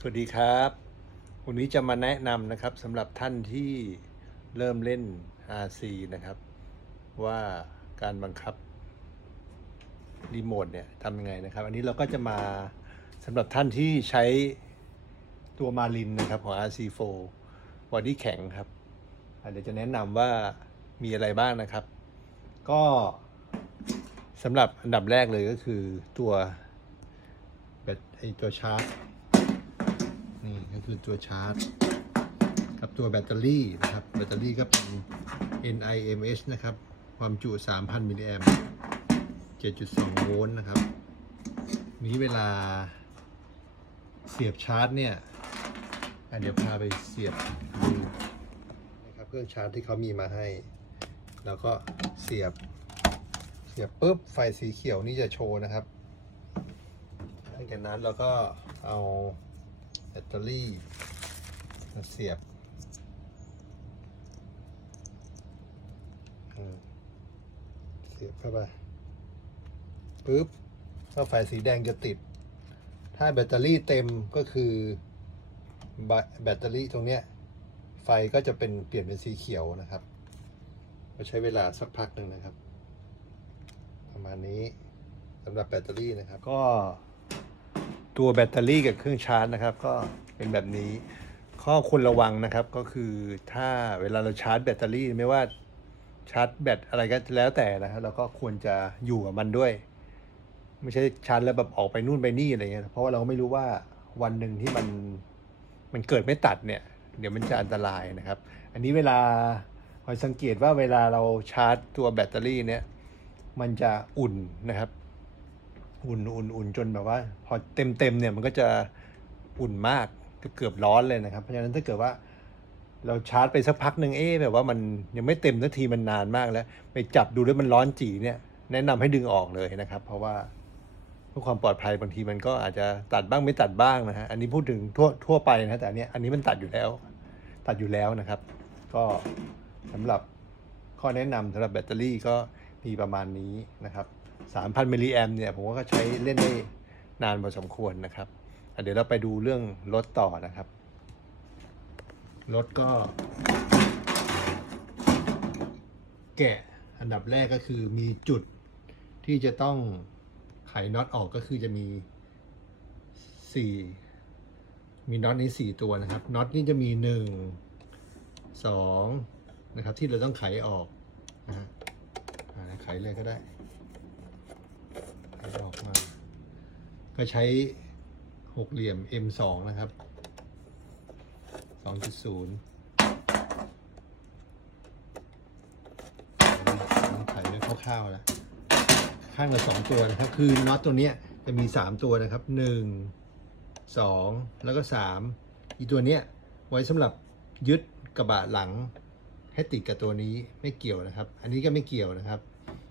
สวัสดีครับ วันนี้จะมาแนะนำนะครับสำหรับท่านที่เริ่มเล่น RC นะครับ ว่าการบังคับรีโมทเนี่ยทำยังไงนะครับ อันนี้เราก็จะมาสำหรับท่านที่ใช้ตัวมาลินนะครับของ RC4 บอดี้แข็งครับอะเดี๋ยวจะแนะนำว่ามีอะไรบ้างนะครับ ก็สำหรับอันดับแรกเลยก็คือตัวแบตไอตัวชาร์จ คือตัวชาร์จ กับตัวแบตเตอรี่นะครับ แบตเตอรี่ก็เป็น NIMH นะครับ ความจุ 3,000 มิลลิแอมป์7.2 โวลต์นะครับ นี้เวลาเสียบชาร์จเนี่ยเดี๋ยวพาไปเสียบดูนะครับเครื่องชาร์จที่เขามีมาให้ แล้วก็เสียบเสียบปุ๊บไฟสีเขียวนี่จะโชว์นะครับหลังจากนั้นเราก็เอา แบตเตอรี่เสียบเสียบเข้าไปปุ๊บก็ไฟสีแดงจะติด ถ้าแบตเตอรี่เต็มก็คือแบแบตเตอรี่ตรงเนี้ยไฟก็จะเป็นเปลี่ยนเป็นสีเขียวนะครับก็ใช้เวลาสักพักหนึ่งนะครับ ประมาณนี้สำหรับแบตเตอรี่นะครับก็ ตัวแบตเตอรี่กับเครื่องชาร์จนะครับ ก็เป็นแบบนี้ ข้อควรระวังนะครับก็คือถ้าเวลาเราชาร์จแบตเตอรี่ไม่ว่าชาร์จแบตอะไรก็แล้วแต่นะครับเราก็ควรจะอยู่กับมันด้วย ไม่ใช่ชาร์จแล้วแบบออกไปนู่นไปนี่อะไรเงี้ยเพราะว่าเราไม่รู้ว่าวันหนึ่งที่มันมันเกิดไม่ตัดเนี่ย เดี๋ยวมันจะอันตรายนะครับ อันนี้เวลาคอยสังเกตว่าเวลาเราชาร์จตัวแบตเตอรี่เนี่ยมันจะอุ่นนะครับ อุ่นอุ่นอุ่นจนแบบว่า พอเต็มเต็มเนี่ยมันก็จะอุ่นมากเกือบร้อนเลยนะครับ เพราะฉะนั้นถ้าเกิดว่าเราชาร์จไปสักพักหนึ่งเอ๊แบบว่ามันยังไม่เต็มนาทีมันนานมากแล้ว ไปจับดูแล้วมันร้อนจีเนี่ย แนะนำให้ดึงออกเลยนะครับ เพราะว่าเพื่อความปลอดภัยบางทีมันก็อาจจะตัดบ้างไม่ตัดบ้างนะฮะอันนี้พูดถึงทั่วทั่วไปนะแต่อันนี้อันนี้มันตัดอยู่แล้ว ตัดอยู่แล้วนะครับ ก็สำหรับข้อแนะนำสำหรับแบตเตอรี่ก็มีประมาณนี้นะครับ 3,000 มิลลิแอมเนี่ยผมว่าก็ใช้เล่นได้นานพอสมควรนะครับเดี๋ยวเราไปดูเรื่องรถต่อนะครับ รถก็ แกะอันดับแรกก็คือมีจุดที่จะต้องไขน็อตออกก็คือจะมีสี่มีน็อตนี้สี่ตัวนะครับน็อตนี่จะมีหนึ่งสองนะครับที่เราต้องไขออกนะฮะไขเลยก็ได้ ออกมา ก็ใช้หกเหลี่ยม M2 นะครับ2.0ต้องไขไว้คร่าวๆแล้วข้างละสองตัวนะครับคือน็อตตัวเนี้ยจะมีสามตัวนะครับหนึ่งสองแล้วก็สามอีตัวเนี้ยไว้สำหรับยึดกระบะหลังให้ติดกับตัวนี้ไม่เกี่ยวนะครับ อันนี้ก็ไม่เกี่ยวนะครับ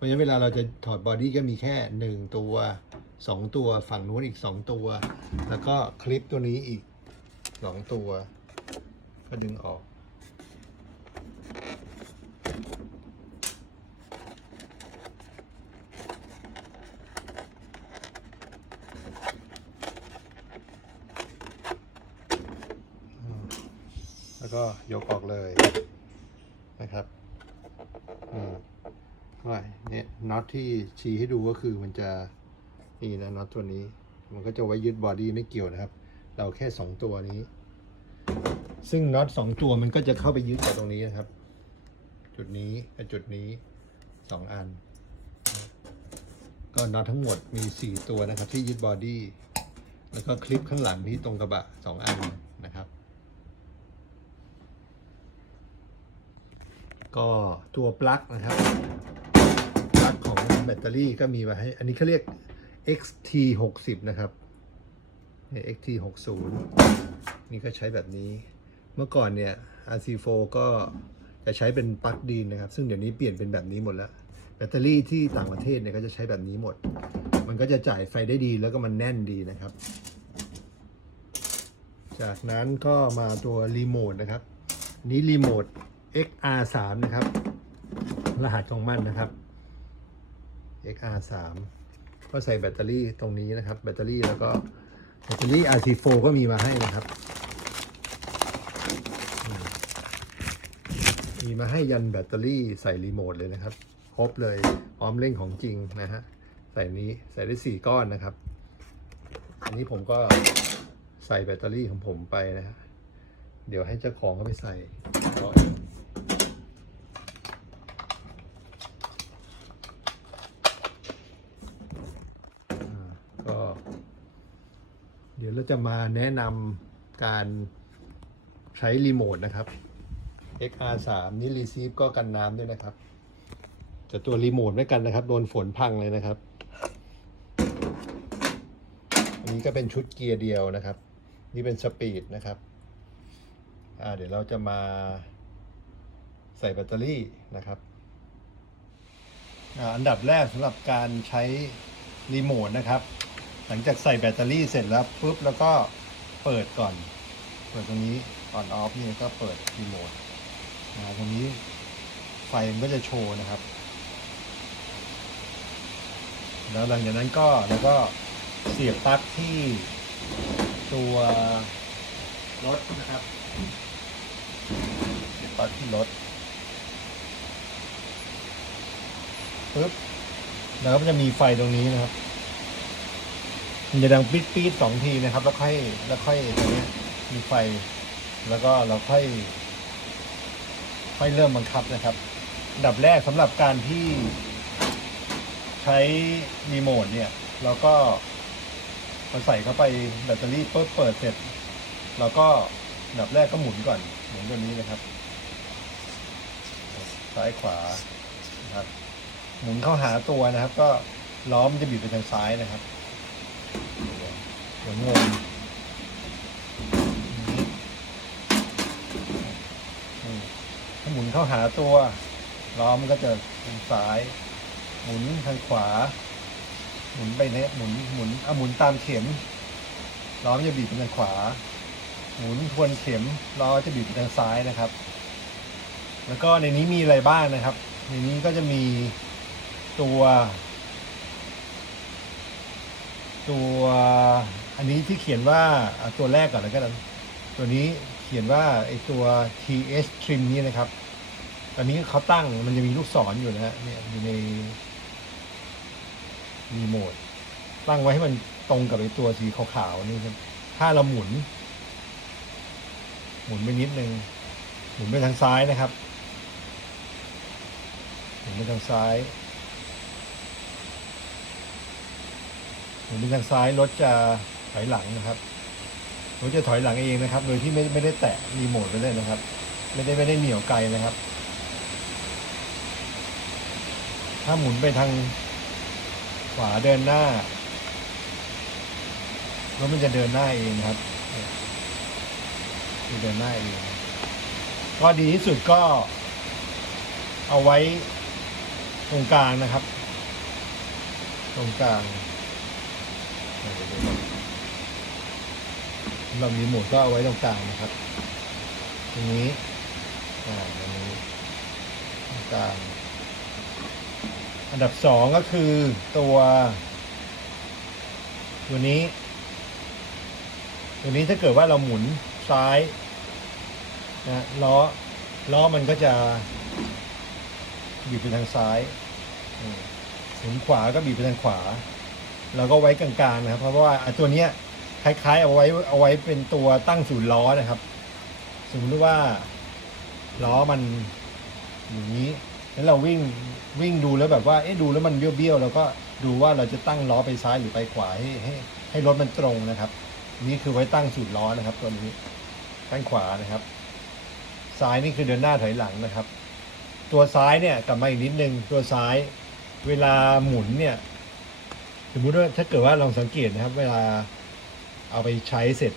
ราะฉะนั้นเวลาเราจะถอดบอดี้ก็มีแค่หนึ่งตัวสองตัวฝั่งนู้นอีกสองตัว แล้วก็คลิปตัวนี้อีกสองตัว ก็ดึงออกแล้วก็ยกออกเลยนะครับอืมก็เน็อตที่ชี้ให้ดูก็คือมันจะนี่นะน็อตตัวนี้ มันก็จะไว้ยึดบอดี้ไม่เกี่ยวนะครับ เราแค่สองตัวนี้ ซึ่งน็อตสองตัวมันก็จะเข้าไปยึดกับตรงนี้นะครับ จุดนี้กับจุดนี้สองอัน ก็น็อตทั้งหมดมีสี่ตัวนะครับ ที่ยึดบอดี้แล้วก็คลิปข้างหลังที่ตรงกระบะสองอันนะครับ ก็ตัวปลั๊กนะครับ ของแบตเตอรี่ก็มีมาให้ อันนี้เขาเรียก XT 6 0นะครับเนี่ย XT 6 0นี่ก็ใช้แบบนี้ เมื่อก่อนเนี่ย RC4 ก็จะใช้เป็นปลั๊กดีนนะครับ ซึ่งเดี๋ยวนี้เปลี่ยนเป็นแบบนี้หมดแล้ว แบตเตอรี่ที่ต่างประเทศเนี่ยก็จะใช้แบบนี้หมด มันก็จะจ่ายไฟได้ดีแล้วก็มันแน่นดีนะครับ จากนั้นก็มาตัวรีโมทนะครับนี้รีโมท XR3 นะครับ รหัสของมันนะครับ XR3 ก็ใส่แบตเตอรี่ตรงนี้นะครับ แบตเตอรี่แล้วก็แบตเตอรี่ RC4 ก็มีมาให้นะครับ มีมาให้ยันแบตเตอรี่ใส่รีโมทเลยนะครับ ครบเลยพร้อมเล่นของจริงนะฮะ ใส่นี้ใส่ได้สี่ก้อนนะครับ อันนี้ผมก็ใส่แบตเตอรี่ของผมไปนะฮะ เดี๋ยวให้เจ้าของเขาไปใส่ก็อ่าก็ เดี๋ยวเรา จะมาแนะนำการใช้รีโมทนะครับ XR3 นี่ receive ก็กันน้ำด้วยนะครับแต่ตัวรีโมทไม่กันนะครับ โดนฝนพังเลยนะครับ อันนี้ก็เป็นชุดเกียร์เดียวนะครับ นี่เป็นสปีดนะครับ อ่าเดี๋ยวเราจะมาใส่แบตเตอรี่นะครับออันดับแรกสำหรับการใช้รีโมทนะครับ หลังจากใส่แบตเตอรี่เสร็จแล้วปุ๊บแล้วก็เปิดก่อน เปิดตรงนี้ออนออฟนี่ก็เปิดรีโมทอ่าตรงนี้ไฟมันก็จะโชว์นะครับ แล้วหลังจากนั้นก็แล้วก็เสียบปลั๊กที่ตัวรถนะครับเสียบปลั๊กที่รถปึ๊บแล้วก็จะมีไฟตรงนี้นะครับ มันจะดังปี๊ดปี๊ดสองทีนะครับ แล้วค่อยแล้วค่อยตรงนี้มีไฟ แล้วก็เราค่อย ค่อยเริ่มบังคับนะครับดับแรกสำหรับการที่ใช้รีโมทเนี่ยเราก็พอใส่เข้าไปแบตเตอรี่ปุ๊บเปิดเสร็จเราก็ดับแรกก็หมุนก่อน หมุนตัวนี้นะครับ ซ้ายขวานะครับ หมุนเข้าหาตัวนะครับ ก็ล้อมจะบิดไปทางซ้ายนะครับ เดี๋ยวงงถ้าหมุนเข้าหาตัวล้อมันก็จะทางซ้าย หมุนทางขวา หมุนไปเนี่ยหมุนหมุนเอาหมุนตามเข็มล้อมันจะบีบไปทางขวา หมุนทวนเข็มล้อจะบีบไปทางซ้ายนะครับ แล้วก็ในนี้มีอะไรบ้างนะครับ ในนี้ก็จะมีตัว ตัวอันนี้ที่เขียนว่าตัวแรกก่อนแล้วกันตัวนี้เขียนว่าไอตัว TS trim นี้นะครับ ตอนนี้เขาตั้งมันจะมีลูกศรอยู่นะฮะเนี่ยอยู่ในรีโมทตั้งไว้ให้มันตรงกับไอตัวสีขาวๆนี่ครับถ้าเราหมุน หมุนไปนิดนึงหมุนไปทางซ้ายนะครับหมุนไปทางซ้าย หมุนไปทางซ้ายรถจะถอยหลังนะครับรถจะถอยหลังเองนะครับ โดยที่ไม่ไม่ได้แตะรีโมทไปเลยนะครับ ไม่ได้ไม่ได้เหนี่ยวไกลนะครับ ถ้าหมุนไปทางขวาเดินหน้ารถมันจะเดินหน้าเองนะครับจะเดินหน้าเองก็ดีที่สุดก็ เอาไว้ตรงกลางนะครับ ตรงกลาง เรามีโหมดก็เอาไว้ตรงกลางนะครับ ตรงนี้อ่าตรงนี้ตรงกลางอันดับสองก็คือตัว ตัวนี้ ตัวนี้ถ้าเกิดว่าเราหมุนซ้ายนะล้อล้อมันก็จะบีบไปทางซ้ายอืมหมุนขวาก็บีบไปทางขวา เราก็ไว้กลางๆนะครับเพราะว่าตัวเนี้ยคล้ายๆ เอาไว้เอาไว้เป็นตัวตั้งศูนย์ล้อนะครับ สมมติว่าล้อมันอย่างนี้แล้วเราวิ่งวิ่งดูแล้วแบบว่าเอ๊ะดูแล้วมันเบี้ยวๆเราก็ดูว่าเราจะตั้งล้อไปซ้ายหรือไปขวาให้ให้ให้รถมันตรงนะครับ นี่คือไว้ตั้งศูนย์ล้อนะครับ ตัวนี้ด้านขวานะครับ ซ้ายนี่คือเดินหน้าถอยหลังนะครับ ตัวซ้ายเนี่ยกลับมาอีกนิดนึงตัวซ้าย เวลาหมุนเนี่ย สมมุติว่าถ้าเกิดว่าลองสังเกตนะครับ เวลาเอาไปใช้เสร็จ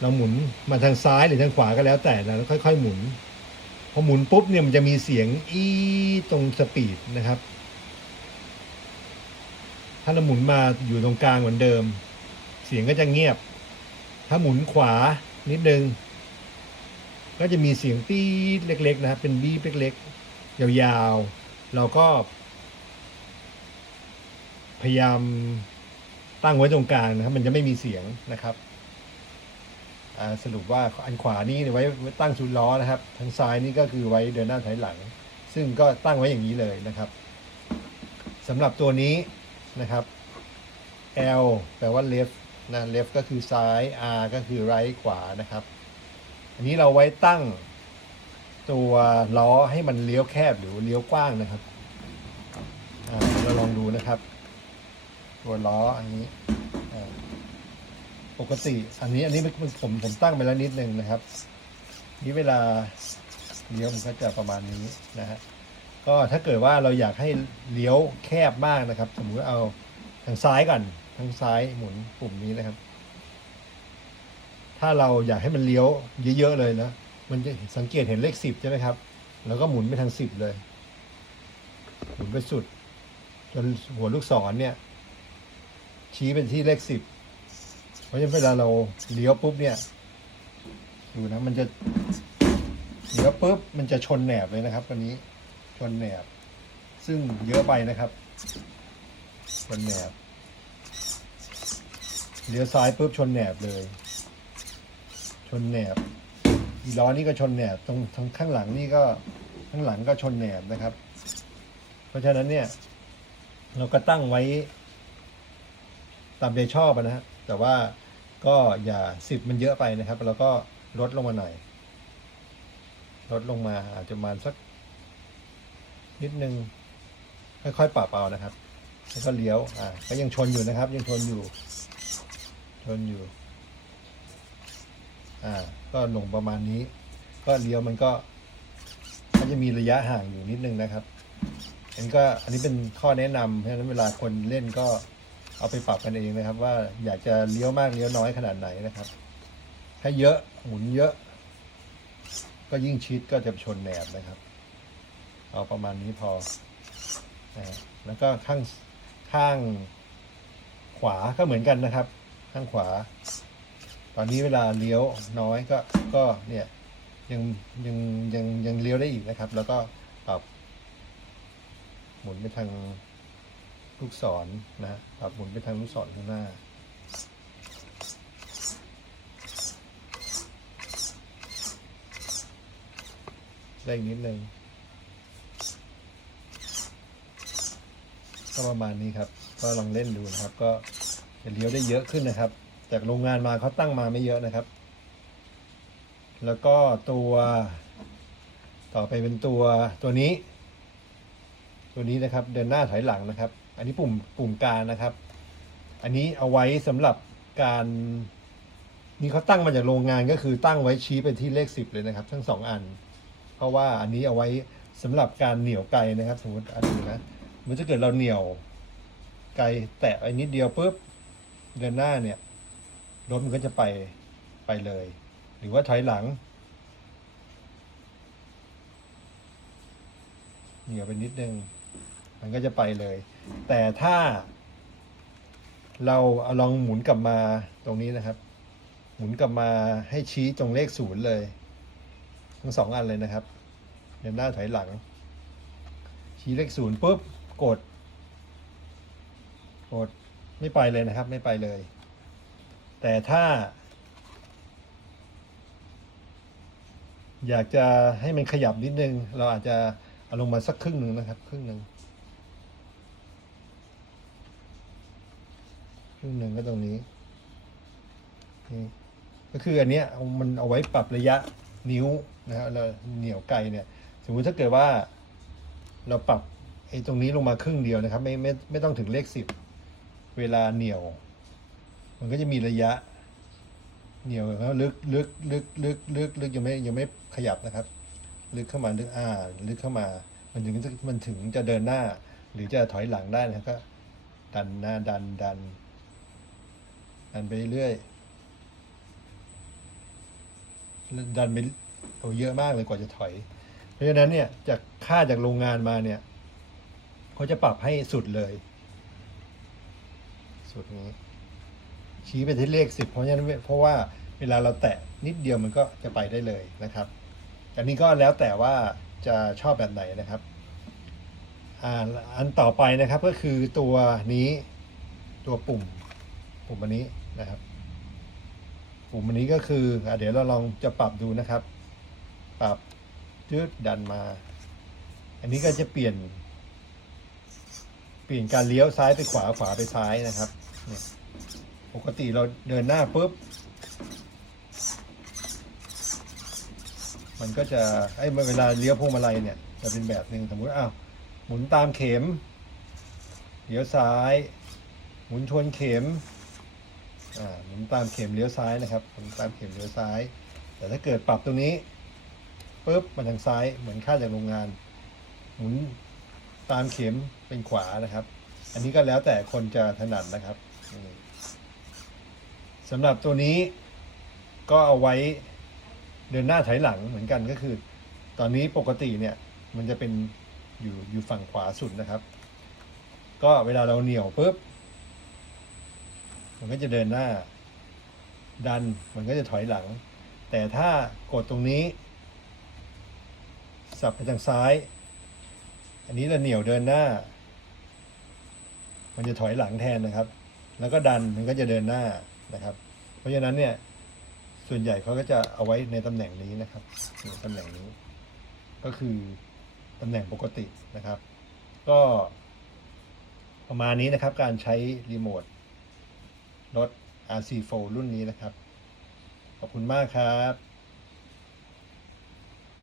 เราหมุนมาทางซ้ายหรือทางขวาก็แล้วแต่นะแล้วค่อย ๆ หมุน พอหมุนปุ๊บเนี่ยมันจะมีเสียงอีตรงสปีดนะครับ ถ้าเราหมุนมาอยู่ตรงกลางเหมือนเดิม เสียงก็จะเงียบ ถ้าหมุนขวานิดนึง ก็จะมีเสียงปี๊ดเล็ก ๆ นะครับ เป็นบีบเล็กๆยาวๆเราก็ พยายามตั้งไว้ตรงกลางนะครับ มันจะไม่มีเสียงนะครับสรุปว่าอันขวานี่ไว้ไว้ตั้งชุดล้อนะครับ ทางซ้ายนี่ก็คือไว้เดินหน้าถอยหลัง ซึ่งก็ตั้งไว้อย่างนี้เลยนะครับสำหรับตัวนี้นะครับ L แปลว่า left นะ left ก็คือซ้าย R ก็คือ right ขวานะครับ อันนี้เราไว้ตั้งตัวล้อให้มันเลี้ยวแคบหรือเลี้ยวกว้างนะครับ เราลองดูนะครับ ตัวล้ออันนี้ปกติ อันนี้อันนี้มันผมผมตั้งไปแล้วนิดนึงนะครับ นี่เวลาเลี้ยวมันก็จะประมาณนี้นะฮะก็ถ้าเกิดว่าเราอยากให้เลี้ยวแคบมากนะครับ สมมติเอาทางซ้ายก่อนทางซ้ายหมุนปุ่มนี้นะครับ ถ้าเราอยากให้มันเลี้ยวเยอะๆเลยนะมันจะสังเกตเห็นเลขสิบใช่ไหมครับ แล้วก็หมุนไปทางสิบเลย หมุนไปสุด จนหัวลูกศรเนี่ย ชี้เป็นที่เลขสิบเพราะฉะนั้นเวลาเราเลี้ยวปุ๊บเนี่ย ดูนะมันจะเลี้ยวปุ๊บมันจะชนแหนบเลยนะครับวันนี้ชนแหนบ ซึ่งเยอะไปนะครับชนแหนบเลี้ยวซ้ายปุ๊บชนแหนบเลย ชนแหนบอีล้อนี่ก็ชนแหนบตรงทางข้างหลังนี่ก็ข้างหลังก็ชนแหนบนะครับ เพราะฉะนั้นเนี่ย เราก็ตั้งไว้ ตามใจชอบนะฮะแต่ว่าก็อย่าสิบมันเยอะไปนะครับ แล้วก็ลดลงมาหน่อยลดลงมาอาจจะมาสัก นิดนึงค่อยๆปรับเอานะครับ แล้วก็เลี้ยวอ่าก็ยังชนอยู่นะครับ ยังชนอยู่ชนอยู่อ่าก็ลงประมาณนี้ ก็เลี้ยวมันก็มันจะมีระยะห่างอยู่นิดนึงนะครับอันนี้ก็อันนี้เป็นข้อแนะนำเพราะฉะนั้นเวลาคนเล่นก็ เอาไปปรับกันเองนะครับ ว่าอยากจะเลี้ยวมากเลี้ยวน้อยขนาดไหนนะครับ ถ้าเยอะหมุนเยอะ ก็ยิ่งชิดก็จะชนแหนบนะครับ เอาประมาณนี้พอนะแล้วก็ข้างข้างขวาก็เหมือนกันนะครับ ข้างขวา ตอนนี้เวลาเลี้ยวน้อยก็ก็เนี่ยยังยังยังยังเลี้ยวได้อีกนะครับ แล้วก็ปรับหมุนไปทาง ลูกศรนะปรับหมุนไปทางลูกศรข้างหน้า ได้อีกนิดนึงก็ประมาณนี้ครับ ก็ลองเล่นดูนะครับ ก็จะเลี้ยวได้เยอะขึ้นนะครับ จากโรงงานมาเขาตั้งมาไม่เยอะนะครับ แล้วก็ตัวต่อไปเป็นตัวตัวนี้ ตัวนี้นะครับเดินหน้าถอยหลังนะครับ อันนี้ปุ่มปุ่มกางนะครับ อันนี้เอาไว้สำหรับการนี่เขาตั้งมาจากโรงงานก็คือตั้งไว้ชี้ไปที่เลขสิบเลยนะครับ ทั้งสองอัน เพราะว่าอันนี้เอาไว้สำหรับการเหนี่ยวไกลนะครับ สมมติอันนี้นะมื่อถ้าเกิดเราเหนี่ยวไกลแตะไปนิดเดียวปุ๊บเดินหน้าเนี่ยรถมันก็จะไปไปเลย หรือว่าถอยหลังเหนี่ยวไปนิดนึง มันก็จะไปเลย แต่ถ้า เราเอาลองหมุนกลับมาตรงนี้นะครับ หมุนกลับมาให้ชี้ตรงเลขศูนย์เลย ทั้งสองอันเลยนะครับเดินหน้าถอยหลัง ชี้เลขศูนย์ปุ๊บกด กดไม่ไปเลยนะครับ ไม่ไปเลย แต่ถ้า อยากจะให้มันขยับนิดนึง เราอาจจะเอาลงมาสักครึ่งหนึ่งนะครับ ครึ่งหนึ่ง ครึ่งหนึ่งก็ตรงนี้นี่ก็คืออันเนี้ยมันเอาไว้ปรับระยะนิ้วนะครับเราเหนี่ยวไกลเนี่ย สมมุติถ้าเกิดว่า เราปรับไอ้ตรงนี้ลงมาครึ่งเดียวนะครับไม่ไม่ไม่ต้องถึงเลขสิบเวลาเหนี่ยว มันก็จะมีระยะ เหนี่ยวแล้วลึกลึกลึกลึกลึกลึกยังไม่ยังไม่ขยับนะครับ ลึกเข้ามาลึกอ่า ลึกเข้ามา มันถึงมันถึงจะเดินหน้า หรือจะถอยหลังได้นะก็ดันหน้าดันดัน ดันไปเรื่อยดันไปโอ้เยอะมากเลยกว่าจะถอย เพราะฉะนั้นเนี่ยจากค่าจากโรงงานมาเนี่ยเขาจะปรับให้สุดเลย สุดนี้ ชี้ไปที่เลขสิบเพราะฉะนั้นเพราะว่าเวลาเราแตะนิดเดียวมันก็จะไปได้เลยนะครับ อันนี้ก็แล้วแต่ว่าจะชอบแบบไหนนะครับอ่าอันต่อไปนะครับก็คือตัวนี้ตัวปุ่มปุ่มอันนี้ นะครับปุ่มอันนี้ก็คืออเดี๋ยวเราลองจะปรับดูนะครับ ปรับยืดดันมา อันนี้ก็จะเปลี่ยน เปลี่ยนการเลี้ยวซ้ายไปขวาขวาไปซ้ายนะครับ ปกติเราเดินหน้าปุ๊บ มันก็จะไอ้เมื่อเวลาเลี้ยวพวงมาลัยเนี่ยจะเป็นแบบหนึ่งสมมติอ้าวหมุนตามเข็มเลี้ยวซ้าย หมุนชวนเข็ม หมุนตามเข็มเลี้ยวซ้ายนะครับหมุนตามเข็มเลี้ยวซ้าย แต่ถ้าเกิดปรับตรงนี้ปุ๊บมาทางซ้ายเหมือนค่าจากโรงงาน หมุนตามเข็มเป็นขวานะครับ อันนี้ก็แล้วแต่คนจะถนัดนะครับสำหรับตัวนี้ก็เอาไว้เดินหน้าถอยหลังเหมือนกันก็คือ ตอนนี้ปกติเนี่ยมันจะเป็นอยู่อยู่ฝั่งขวาสุดนะครับ ก็เวลาเราเหนี่ยวปุ๊บ มันก็จะเดินหน้า ดันมันก็จะถอยหลัง แต่ถ้ากดตรงนี้ สับไปทางซ้าย อันนี้เราเหนี่ยวเดินหน้า มันจะถอยหลังแทนนะครับ แล้วก็ดันมันก็จะเดินหน้านะครับ เพราะฉะนั้นเนี่ยส่วนใหญ่เขาก็จะเอาไว้ในตำแหน่งนี้นะครับในตำแหน่งนี้ ก็คือตำแหน่งปกตินะครับ ก็ประมาณนี้นะครับการใช้รีโมท รถ RC4 รุ่นนี้นะครับ ขอบคุณมากครับ